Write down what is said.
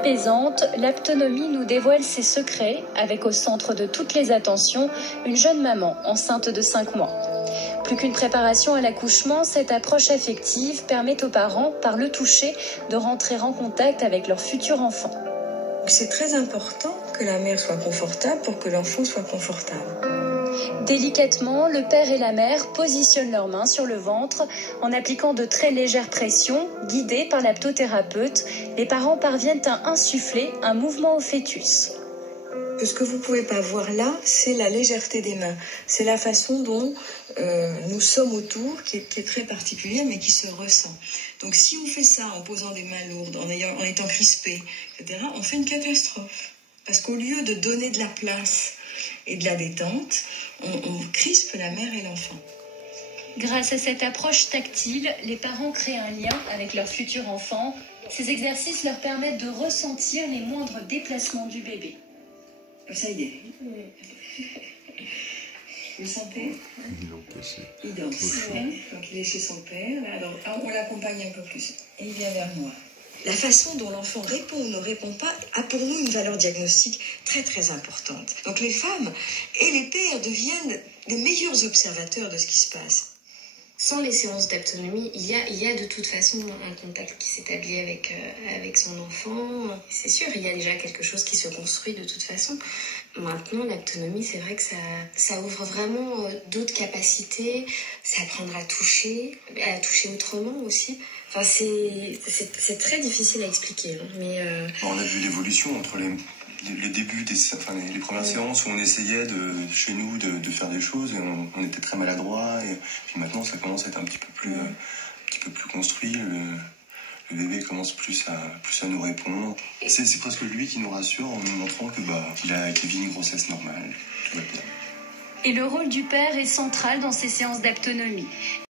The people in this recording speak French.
Apaisante, l'aptonomie nous dévoile ses secrets, avec au centre de toutes les attentions, une jeune maman enceinte de 5 mois. Plus qu'une préparation à l'accouchement, cette approche affective permet aux parents, par le toucher, de rentrer en contact avec leur futur enfant. C'est très important que la mère soit confortable pour que l'enfant soit confortable. Délicatement, le père et la mère positionnent leurs mains sur le ventre. En appliquant de très légères pressions, guidées par l'aptothérapeute, les parents parviennent à insuffler un mouvement au fœtus. Ce que vous ne pouvez pas voir là, c'est la légèreté des mains. C'est la façon dont nous sommes autour, qui est très particulière, mais qui se ressent. Donc si on fait ça en posant des mains lourdes, en étant crispé, etc., on fait une catastrophe. Parce qu'au lieu de donner de la place et de la détente, on crispe la mère et l'enfant. Grâce à cette approche tactile, les parents créent un lien avec leur futur enfant. Ces exercices leur permettent de ressentir les moindres déplacements du bébé. Ça y est. Vous sentez? Il danse. Donc il est chez son père. Alors on l'accompagne un peu plus. Et il vient vers moi. La façon dont l'enfant répond ou ne répond pas a pour nous une valeur diagnostique très très importante. Donc les femmes et les pères deviennent les meilleurs observateurs de ce qui se passe. Sans les séances d'aptonomie, il y a de toute façon un contact qui s'établit avec son enfant. C'est sûr, il y a déjà quelque chose qui se construit de toute façon. Maintenant, l'aptonomie, c'est vrai que ça ouvre vraiment d'autres capacités. C'est apprendre à toucher autrement aussi. Enfin, c'est très difficile à expliquer. Hein, mais On a vu l'évolution entre le début les premières séances où on essayait chez nous de faire des choses et on était très maladroit, et puis maintenant ça commence à être un petit peu plus construit. Le bébé commence plus à nous répondre. C'est presque lui qui nous rassure en nous montrant qu'il vit une grossesse normale, tout va bien. Et le rôle du père est central dans ces séances d'aptonomie.